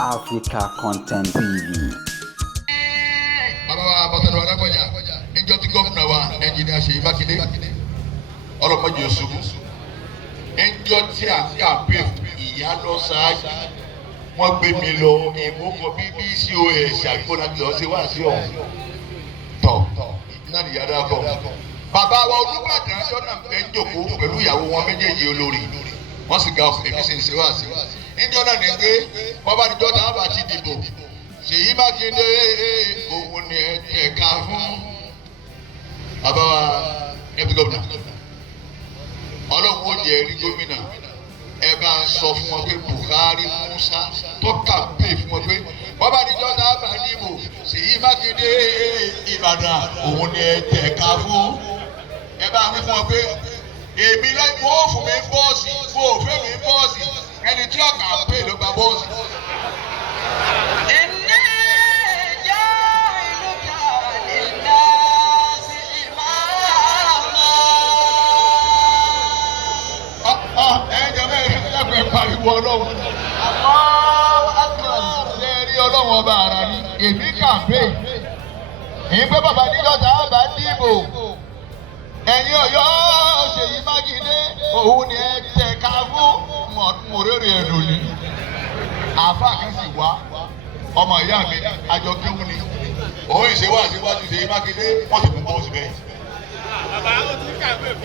Africa Content TV. Bàbá wa Bàtàlù Alágbọ̀jà níjọ́ tí gómìnà wa ẹnjìnìà Sheyi Makinde ọlọ́mọdé Òṣogbo níjọ́ tí a kàpé ìyá lọ ṣáájú wọ́n gbé mi lọ ìmúkọ BBCOS àgbọ̀nà kí ọ ṣe wá sí ọ̀hún tọ̀ náà nìyá dákọ̀. Bàbá wa Olúbàdàn jọ́nà ń jòkó pẹ̀lú ìyàwó wọn méjèèjì olórí wọ́n sì ga èmi sì ń ṣe wá sí níjọ́ náà ní pé bọ́bá níjọ́ tá a bá ti dìbò Sheyi Makinde òun ni ẹ̀ka fún bàbá wa ẹbí gómìnà ọlọ́run ó jẹ́ rí gómìnà ẹ bá ń sọ fún wọn pé Buari Musa tó kàmpé fún wọn pé bọ́bá níjọ́ tá a bá dìbò Sheyi Makinde Ìbàdàn òun ni ẹ̀ka fún ẹ bá wí fún wọn pé èmi lẹ́yìn wọ́n fún mi bọ́ọ̀sì wọ́n ò fẹ́ mi bọ́ọ̀sì ẹni tí ó kàmpé ló gba bọ́ọ̀sì. Pariwo Ọlọ́run ṣe rí Ọlọ́run ọba ara ni èmi kàmpé ìgbé bàbá níjọ́ tá a bá dìbò ẹ̀yin Ọ̀yọ́ Sheyi Makinde òun ni ẹ tẹ̀ka fún mọ̀rẹ́rẹ́ ẹ̀ lónìí àfa kan sì wá ọmọ ìyá mi àjọ kéwù ni òun ìṣèwà síwájú Sheyi Makinde wọ́n sì mú bọ́ọ̀sì bẹ́ẹ̀.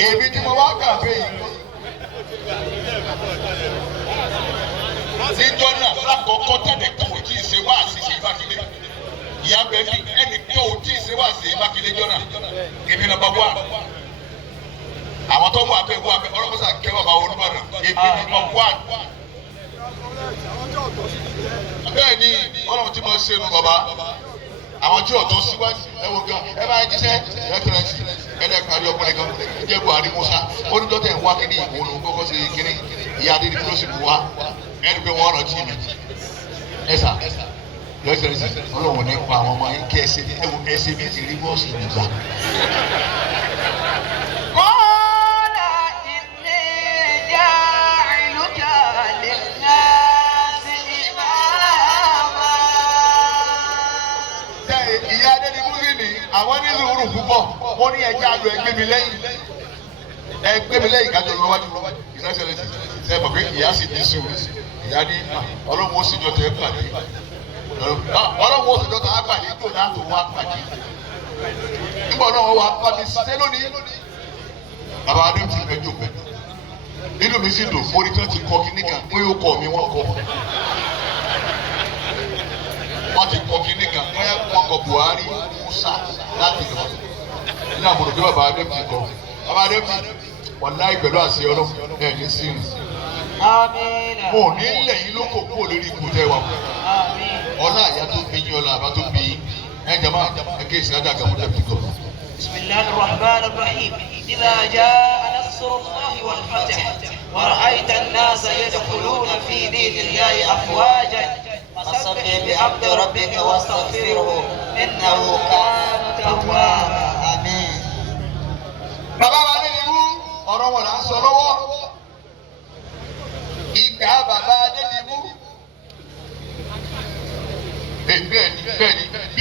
Èmi tí mo wá kàmpé yìí níjọ́ náà lákòókò tẹ̀lé kan ò tí ì ṣe wá sí Sheyi Makinde ìyá bẹ́ẹ̀ ni ẹnì kan ò tí ì ṣe wá sí Sheyi Makinde jọ́nà èmi nàbà wà àwọn tó wà bẹ́ẹ̀ ọlọ́mọsà kẹwàá bá Olúbàdàn èmi nàbà wà. Bẹ́ẹ̀ ni ọlọ́run tí mo ṣe nu bàbá àwọn tí ọ̀tọ̀ síwájú ẹ wo gan ẹ bá jíṣẹ́ rẹ́fẹ̀rẹ́nsì ẹlẹ́kàrí ọkùnrin kan jẹ́ Buari Musa onídọ́ tẹ̀ ń wá kíní ìwọ̀n ló kọ́kọ́ ṣe kíní ìyá adé ní kúrò sí bu wa ẹni pé wọ́n rántí mi ẹ̀sà rẹ́fẹ̀rẹ́nsì ọlọ́run ní pa àwọn ọmọ yín kí ẹsẹ̀ mi ti rí bọ́ọ̀sì nígbà. Àwọn ní sùúrù púpọ̀ wọ́n ní ẹja àlọ́ ẹgbẹ́ mi lẹ́yìn kájọ lọ wájú ìrẹsẹ̀lẹ̀ ṣe mọ̀ pé ìyá sì ní sùúrù ìyá ní ọlọ́run ó sì jọ tẹ̀ pàdé ọlọ́run ó sì jọ tẹ̀ pàdé tó náà tó wá pàdé nígbà ọlọ́run wá pàdé ṣe lónìí bàbá adé ti fẹ́ jókòó nínú mi sì dùn mórí kan ti kọ́ kíní kan pé ó kọ́ mi wọ́n kọ́ wọ́n ti kọ́ kíní kan pé wọ́n kọ́ Buari Musa láti lọ nínú àbúrò bí bàbá adé ti kọ́ bàbá adé ti wọ́n láì pẹ̀lú àṣẹ ọlọ́run ẹ̀ ní sírù. Mo ní lẹ́yìn lóko kúrò lórí ikú tẹ́ wa ọlá àyà tó bí yín ọlá àbá tó bí yín ẹ jẹ́ máa ẹ kí èsì adága mú dẹ́pítì kọ́. Bismillahir Rahmanir Rahim. Idha jaa nasrullahi wal fath wa ra'aita an-nasa yadkhuluna fi dinillahi afwajan fasabbih bihamdi rabbika wastaghfirhu innahu kana tawwaba.